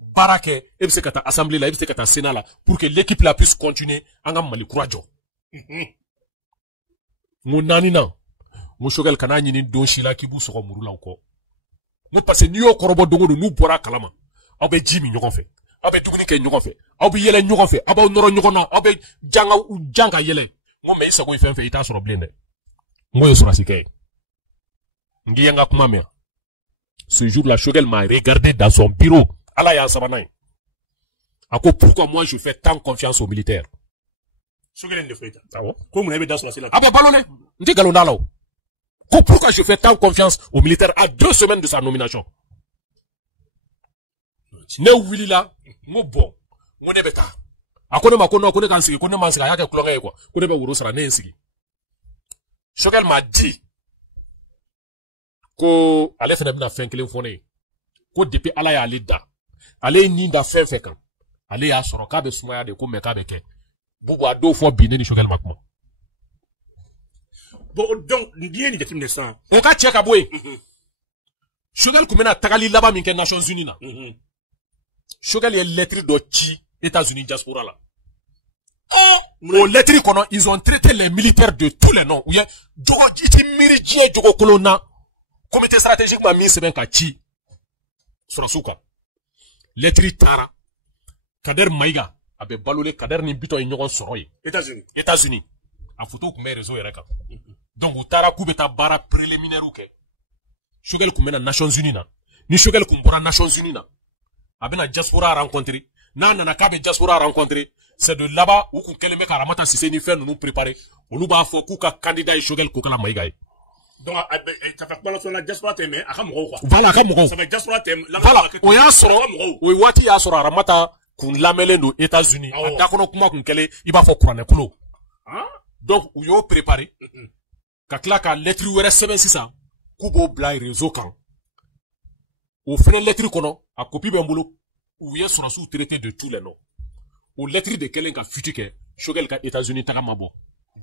barake ebse ka ta assemblée la ebse ka ta sénat la pour que l'équipe la puisse continuer anga mali kurajo ngo nani na ngo Choguel kana nyini don shila kibu soko murula ko ngo parce que niyo korobo dongo nu bora kalama aw be jimi ɲɔgɔn fɛ aw be duguni kɛ ɲɔgɔn fɛ aw be yɛlɛ ɲɔgɔn fɛ aw b'aw nɔrɔ ɲɔgɔn na aw be janga yɛlɛ ngo mais isago fɛn fɛ i t'a sɔrɔ bilen dɛ ngo ye surasi kɛ ngi yanga kuma mɛ ce jour là Choguel m'a regardé dans son bureau ala y'a sabana ye a ko pourquoi moi je fais tant confiance aux militaires Choguel ne fait pas ah bon ko mun be da surasi la ah ben balone nti galonda law ko pourquoi je fais tant confiance aux militaires à 2 semaines de sa nomination ne wili la ngo bon ngo ne beta akone ma kono akone kan sigi kono man sigi yake klonga yeko ko ne be wuro sara ne sigi Choguel m'a dit ko ale fene bina fen kelen fone ko depuis ala ya ale da ale ni da fen fe kan ale ya soro ka be sumaya de ko me ka be ke bubu ado fo bi ne ni Choguel makuma bon donc bien ni detim ça on ka check aboy Choguel kumena tagali laba min ke Nations Unies na Choguel est lettre de chi États-Unis diaspora là. Aux lettres qu'on ils ont traité les militaires de tous les noms. Oui, Djogo iti miridje Djogo kolona. Comité stratégique m'a mis seben ka chi. Surasuka. Lettre tara. Kader Maïga abe balole Kader ni bito inyogon soroye. États-Unis. A photo kumé réseau ereka. Donc utara kubeta bara préliminaire uke. Choguel kumena Nations Unies na. Ni Choguel kumbora Nations Unies na. Abena diaspora rencontré nana kabe diaspora rencontré c'est de là-bas où qu'on keleme karamata si c'est ni faire nous préparer olu ba fo ku ka candidat Choguel ko kala Maïga donc ça fait pas la diaspora teme aka mo quoi voilà aka mo ça fait diaspora teme voilà o ya soro o wati ya soro aramata kun lamele no États-Unis adakono kuma kun kele iba fo kurane kulo donc ou yo préparer ka kla ka lettre were 76 ku bo blay réseau kan au fene lettre kono a copie bembolo où y est sur sous traité de tous les noms o lettre de kelen ka futi ke Shogel ka États-Unis taga mabo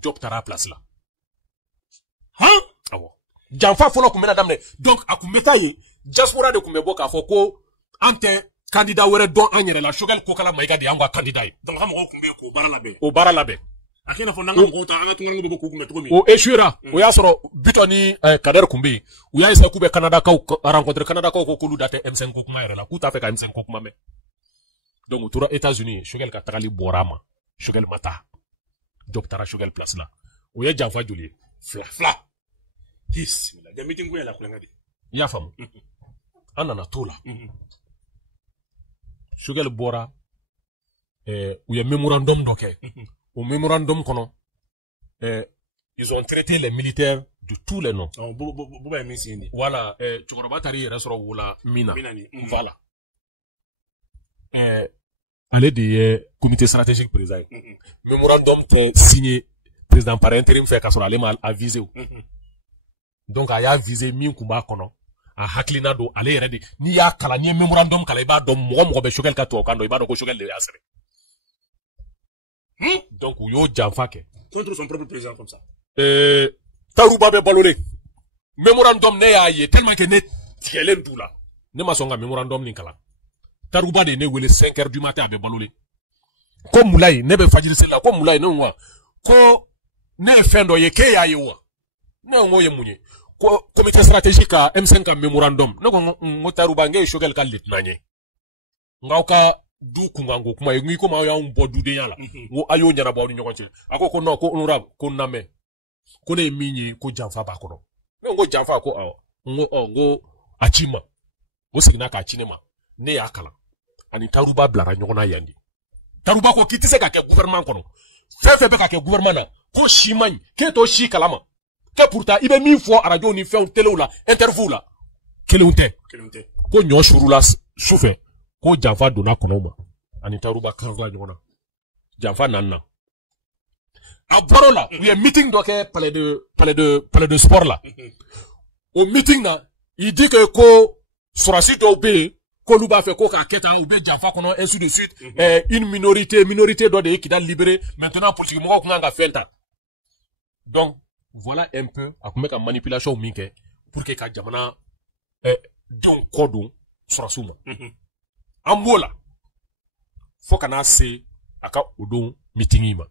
job tara place la awo janfa folo kumena damne donc akumeta ye diaspora de kumebo ka foko ante candidat were don anyere la Shogel ko kala maiga de angwa candidat yi donc ha mo kumbe ko bara labe o bara labe akena fo nanga mo ta anga tunga ngo ko kumbe to mi o échouera o ya soro bitoni Kader Kumbi o ya isa kube Canada ka rencontrer Canada ko kolu date M5 ko kuma yere la ku ta fe ka M5 ko kuma me donc tura États-Unis Shogel ka tagali borama Shogel mata job tara Shogel place la o ya janfa joli fla bismillah de meeting ko ya la ko ngadi ya famu anana tola Shogel bora où il y a mémorandum d'ok. Au mémorandum kono ils ont traité les militaires de tous les noms. Voilà, tu vois tari resoro wala mina. Voilà. Allez de comité stratégique président. Mémorandum est signé président par intérim fait kasoro ale mal avisé. Donc aya visé min kumba kono. A haklina do ale yere de ni ya kala ni memorandum kala iba do mo be Shogel ka to kando iba do ko Shogel de asre donc yo janfa ke contre son propre président comme ça taruba be balolé memorandum ne ya ye tellement que ne tielen dula ne ma songa memorandum ni kala taruba de ne wele 5h du matin be balolé ko mulai ne be fajiri sela ko mulai no wa ko ne fendo ye ke ya ye wa ne ngo ye munye comité stratégique à M5 memorandum no ngotaruba nge Shogel ka litnanye ngauka du kungango kuma ngi ko ma ya mbodu de yala ngo ayo nyara bawo nyokonche akoko no ko onura ko name ko ne minyi ko janfa ba ko no ngo janfa ko ngo achima ngo sigina ka chinema ne yakala ani taruba blara nyokona yandi taruba ko kitise ka ke gouvernement kono fefe be ka ke gouvernement na ko shimany ke to shi kalama que pourtant ibe mi fo radio ni fait télé la interview la kelunte ko nyoshuru la soufe ko janfa dona konoma ani taruba kanwa nyona janfa nanna aboro la we meeting donc palais de sport là au meeting là il dit que ko surasi do be ko luba fait ko ka keta ou be janfa kono ainsi de suite une minorité do de qui doit libérer maintenant politiquement ko nga fenta donc voilà un peu à comment manipulation minke pour que ka jamana don kodo surasuma ambola faut kana se aka odon meeting ma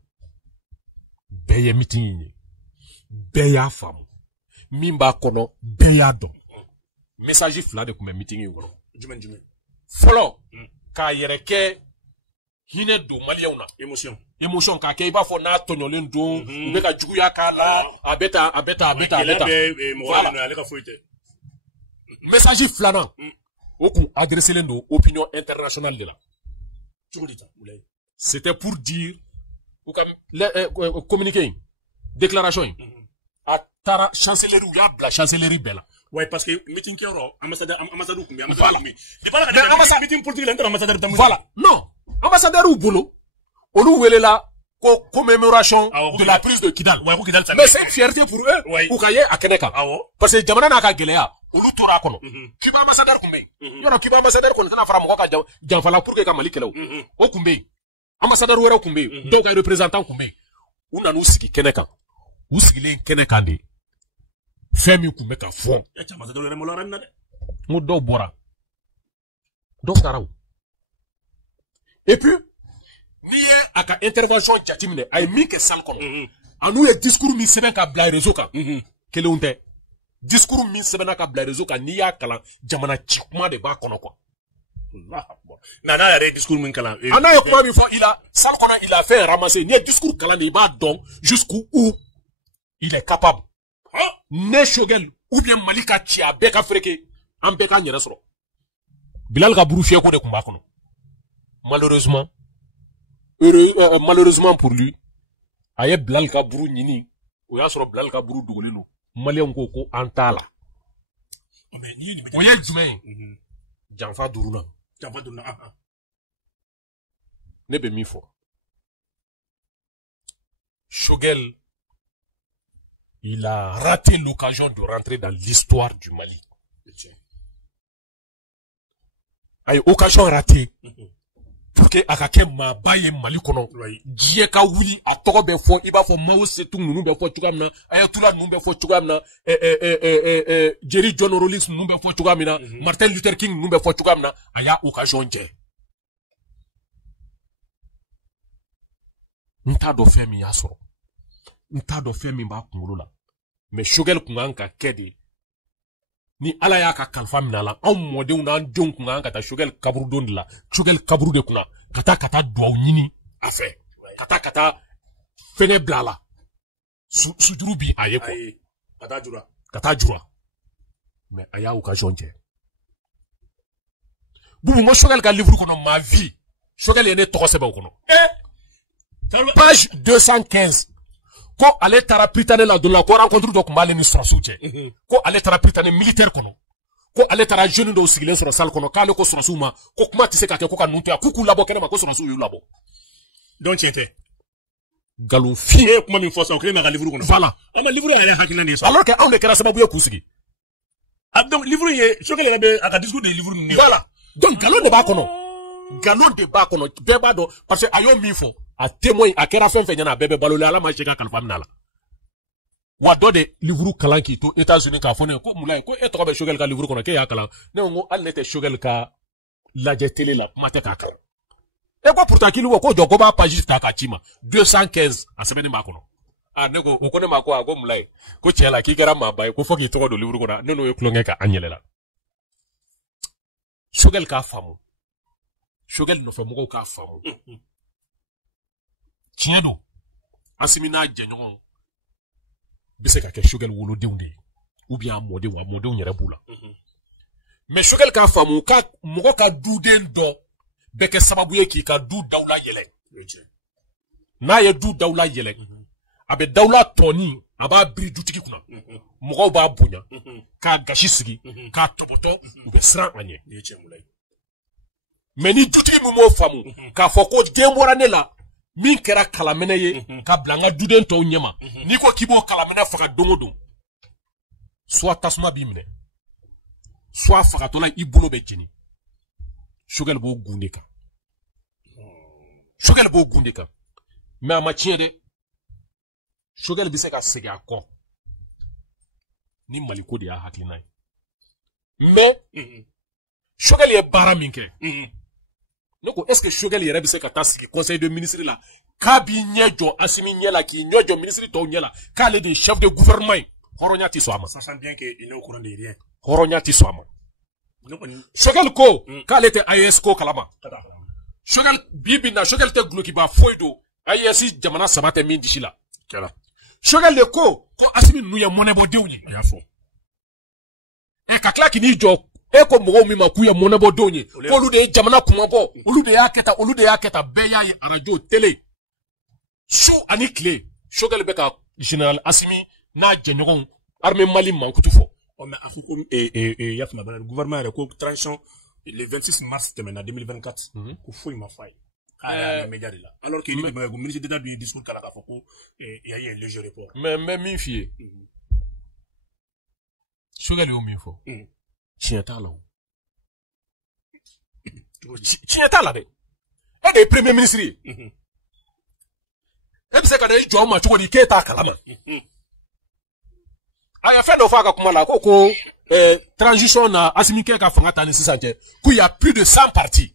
beye meeting ni beya fam mimba kono beya do message fla de kuma meeting ngoro jumen follow ka yereke hine do maliyauna emotion ka ke iba fo na tonyolen do be ka jugu ya kala abeta message flana oku adresser lendo opinion internationale de la c'était pour dire ou comme communiquer déclaration à tara chancellerie ou la chancellerie bella. Ouais, parce que meeting qui aura ambassadeur kumbi ambassadeur meeting politique l'ambassadeur voilà non ambassadeur ou boulot olu wele la ko commémoration de la prise de Kidal. Mais c'est fierté pour eux ou kaye akeneka parce que jamana na ka geleya olu tora kono kiba ambassadeur kumbe yoro kiba ambassadeur kono tana fara mo ka janfala pour que ka mali kelew o kumbe ambassadeur wera kumbe donc ay représentant kumbe una no siki keneka usigile keneka de femi kumbe ka fond ambassadeur wera mo loran na de mo do bora donc taraw et puis ni aka intervention jatimine ay mi ke sal kono anu ye discours mi seben ka bla réseau ka keleunte discours mi seben ka bla réseau ka ni ya kala jamana chikuma de ba kono quoi nana ya discours min kala ana ye kuma mi fo il a fait ramasser ni discours kala ni ba donc jusqu'où il est capable ne Shogel ou bien Malika Chia beka freke am beka nyere soro Bilal ka buru fieko de kumba kono malheureusement pour lui aye Bilal ka buru nyini o ya soro Bilal ka buru dugoleno malien ko antala mais ni o ye jume janfa duruna ne be mi fo Shogel il a raté l'occasion de rentrer dans l'histoire du Mali. Ay occasion ratée pour que a ka kɛ maaba ye Mali kɔnɔ diɲɛ ka wuli a tɔgɔ bɛ fɔ i b'a fɔ Mao Tse-tung ninnu bɛ fɔ cogoya min na Ayatollah ninnu bɛ fɔ cogoya min na Jerry John Rawlings ninnu bɛ fɔ cogoya min na Martin Luther King ninnu bɛ fɔ cogoya min na a y'a occasion jɛ n t'a dɔn fɛn min y'a sɔrɔ n t'a dɔn fɛn min b'a kunkolo la mais Choguel kun kan ka kɛ de ni Ala y'a ka kalifa minɛ a la anw mɔdenw n'an denw kun kan ka taa Choguel kaburu don de la Choguel kaburu de kunna ka taa duwawu ɲini a fɛ ka taa fɛnɛ bila a la sujuru bi a ye quoi ka taa jura mais a y'a occasion jɛ bubu mo Choguel ka livre kɔnɔ ma vie Choguel ye ne tɔgɔ sɛbɛn o kɔnɔ page 215 ko ale taara Prytanée la don la ko rencontre dɔ kun b'ale ni sɔrɔsiw cɛ ko ale taara Prytanée militaire kɔnɔ ko ale taara jeune dɔw sigilen sɔrɔ salle kɔnɔ k'ale ko sɔrɔsiw ma ko kuma tɛ se ka kɛ ko ka ninnu to yan k'u k'u labɔ kɛnɛma ko sɔrɔsiw y'u labɔ donc tiɲɛ tɛ nkalon fin e ye kuma min fɔ sisan o kelen b'a ka livre kɔnɔ voilà an ma livre yɛrɛ hakilina de ye alors que anw de kɛra sababu ye k'u sigi donc livre ye Choguel yɛrɛ bɛ a ka discours de livre ninnu voilà donc nkalon de b'a kɔnɔ nkalon de b'a kɔnɔ bɛɛ b'a dɔn parce que a y'o min fɔ a témoin a kɛra fɛn fɛn ɲɛna a bɛɛ bɛ balolen Ala ma se ka kalifa minɛ a la wa dɔ de livre kalan k'i to États-Unis k'a fɔ ne ko Mulaye ko e tɔgɔ bɛ Choguel ka livre kɔnɔ k'e y'a kalan ne ko hali ne tɛ Choguel ka lajɛ télé la kuma tɛ k'a kalan e ko pourtant k'i ko jɔ ko b'a page ta k'a ci ma 215 a sɛbɛnnen b'a kɔnɔ ne ko o ko ne ma ko a ko Mulaye ko tiɲɛ la k'i kɛra maaba ye ko fɔ k'i tɔgɔ don livre kɔnɔ ne n'o ye tulonkɛ ka an yɛlɛla Choguel k'a faamu Choguel nɔfɛ mɔgɔw k'a faamu tiɲɛ don Asimi n'a jɛɲɔgɔn bɛ se ka kɛ Choguel wolodenw de ye ou bien a mɔdenw yɛrɛ b'u la mais Choguel k'a faamu ka mɔgɔ ka duden dɔ bɛ kɛ sababu ye k'i ka du dawula yɛlɛ n'a ye du dawula yɛlɛ a bɛ dawula tɔni a b'a biri dutigi kunna mɔgɔw b'a bonya k'a gasi sigi k'a tɔbɔtɔ u bɛ siran a ɲɛ mais ni dutigi min m'o faamu k'a fɔ ko den bɔra ne la min kɛra kalaminɛ ye ka bila n ka duden tɔw ɲɛma n'i ko k'i b'o kalaminɛ faga don o don soit tasuma b'i minɛ soit fagatɔla i bolo bɛ jeni Choguel b'o gun de kan Choguel b'o gun de kan mais a ma tiɲɛ dɛ Choguel bɛ se ka segin a kɔ ni Maliko de y'a hakilina ye mais Choguel ye baara min kɛ ne ko est-ce que Choguel yɛrɛ bɛ se ka taa sigi conseil de ministre la k'a b'i ɲɛ jɔ Asimi ɲɛ la k'i ɲɛ jɔ ministre tɔw ɲɛ la k'ale de ye chef de gouvernement ye hɔrɔnya tɛ sɔn a ma sachant bien que il est au courant de rien hɔrɔnya tɛ sɔn a ma Choguel ko k'ale tɛ AES ko kalama Choguel bi na Choguel tɛ gulokiba foyi don AES jamana 3 tɛ min disi la Choguel de ko Asimi ninnu ye mɔnɛbɔdenw ye a y'a fɔ ka tila k'i n'i jɔ e ko mɔgɔw min ma k'u ye mɔnɛbɔdenw ye k'olu de ye jamana kumabɔ olu de y'a kɛ tan bɛɛ y'a ye radio télé su ani tile Choguel bɛ ka général Asimi n'a jɛɲɔgɔnw armée Mali mankutu fɔ mais a fɔ ko yafina bana gouvernement yɛrɛ ko transition le 26 mars tɛmɛna 2024 ko foyi ma f'a ye k'a y'a média de la alors que ministre d'État du discours kala k'a fɔ ko il y a eu un léger report mais min f'i ye Choguel y'o min fɔ tiɲɛ t'a la o tiɲɛ t'a la dɛ e de ye premier ministre ye e bɛ se ka na i jɔ ma cogo di k'e t'a kalama a ye fɛn dɔ fɔ a ka kuma la ko transition na Asimi kɛ ka fanga ta ni sisan cɛ qu'il y a plus de 100 partis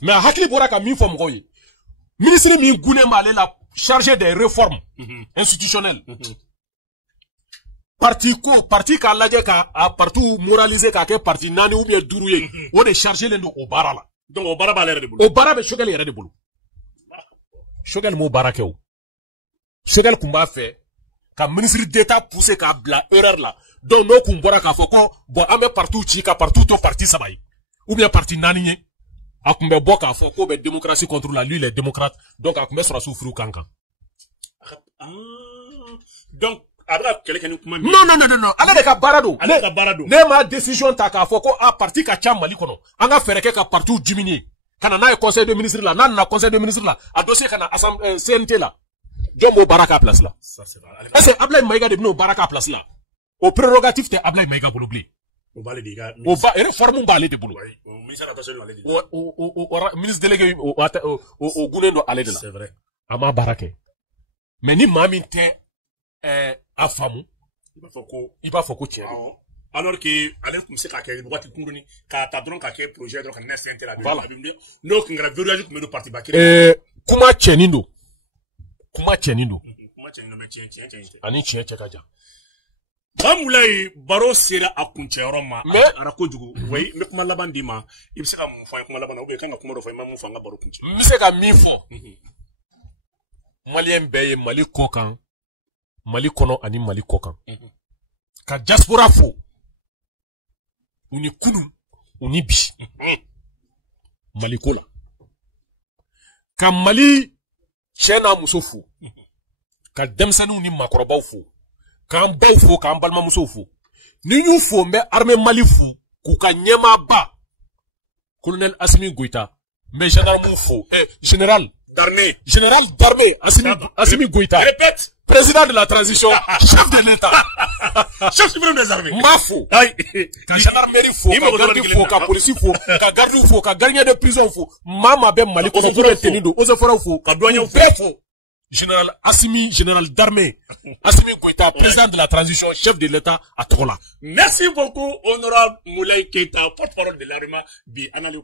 mais a hakili bɔra ka min fɔ mɔgɔw ye ministre min gunnen b'ale la chargé des réformes institutionnelles parti k'a lajɛ ka a parti moraliser k'a kɛ parti 4 ou bien 5 ye o de chargé len don o baara la donc o baara b'ale yɛrɛ de bolo o baara bɛ Choguel yɛrɛ de bolo Choguel m'o baara kɛ o Choguel kun b'a fɛ ka ministre d'État pousser k'a bila erreur la donc n'o kun bɔra k'a fɔ ko bon an bɛ parti ci ka parti to parti 3 ye ou bien parti 4 ye a kun bɛ bɔ k'a fɔ k'o bɛ démocratie contre la lui il est démocrate donc a kun bɛ sɔrɔsiw furu kan donc a bɛ ka kɛlɛ kɛ ni kuma min non ale de ka baara don ale ka baara don ne ma décision ta k'a fɔ ko a parti ka ca Mali kɔnɔ an ka fɛɛrɛ kɛ ka parti diminuer ka na n'a ye conseil de ministre la n'a nana conseil de ministre la a dossier ka na CNT la jɔn b'o baara k'a place la est-ce que Ablaye Maïga de bɛn'o baara k'a place la o prérogative tɛ Ablaye Maïga bolo bilen On va les dire. O ba réforme ba ale de bolo. Oui. Au ministère de l'attention, on va les dire. O ministre délégué o gunen do ale de la. C'est vrai. Ama barake. Mais ni maa min tɛ a faamu Il va faut ko tiɲɛ don. Alors que ale tun bɛ se ka kɛ waati kunkurunin k'a ta dɔrɔn k'a kɛ projet dɔrɔn ka na CNT la. Voilà. N'o tun kɛra verrouillage tun bɛ don parti ba kelen. Kuma tiɲɛni don. Kuma tiɲɛni don. Kuma tiɲɛni don mais tiɲɛ tɛ. Ani tiɲɛ cɛ ka jan. Bamulayi baro sera a kuncɛyɔrɔ ma. Mais a kojugu. Oui, n bɛ kuma laban d'i ma. I bɛ se ka mun fɔ an ye kuma laban na ou bien kan ka kuma dɔ fɔ i ma mun fɔ an ka baro kuncɛ. n bɛ se ka min fɔ. Maliyɛn bɛɛ ye Mali kɔ kan, Mali kɔnɔ ani Mali kɔ kan. Ka diaspora fo. U ni kunun, u ni bi. Mali ko la. Ka Mali cɛ n'a muso fo. Ka denmisɛnninw ni maakɔrɔbaw fo. K'an baw fo, k'an balimamusow fo. Ni y'u fo, n bɛ armée Mali fo, k'u ka ɲɛmaaba. Colonel Assimi Goïta, n bɛ gendarmew fo. Général d'armée, Assimi Goïta. Répète. Président de la transition, chef de l'État. Chef suprême des armées. M'a fo. Ka gendarmerie fo, ka garde fo, ka police fo, ka garde fo, ka gardien de prison fo. Mama bɛ Mali kɔnɔ, bɛ tenu don, eaux et forêts fo, ka douanier fo. Général d'armée, Assimi Goïta, président de la transition, chef de l'État à Togola. Merci beaucoup, honorable Moulay Keita, porte-parole de l'AREMA, bi analyse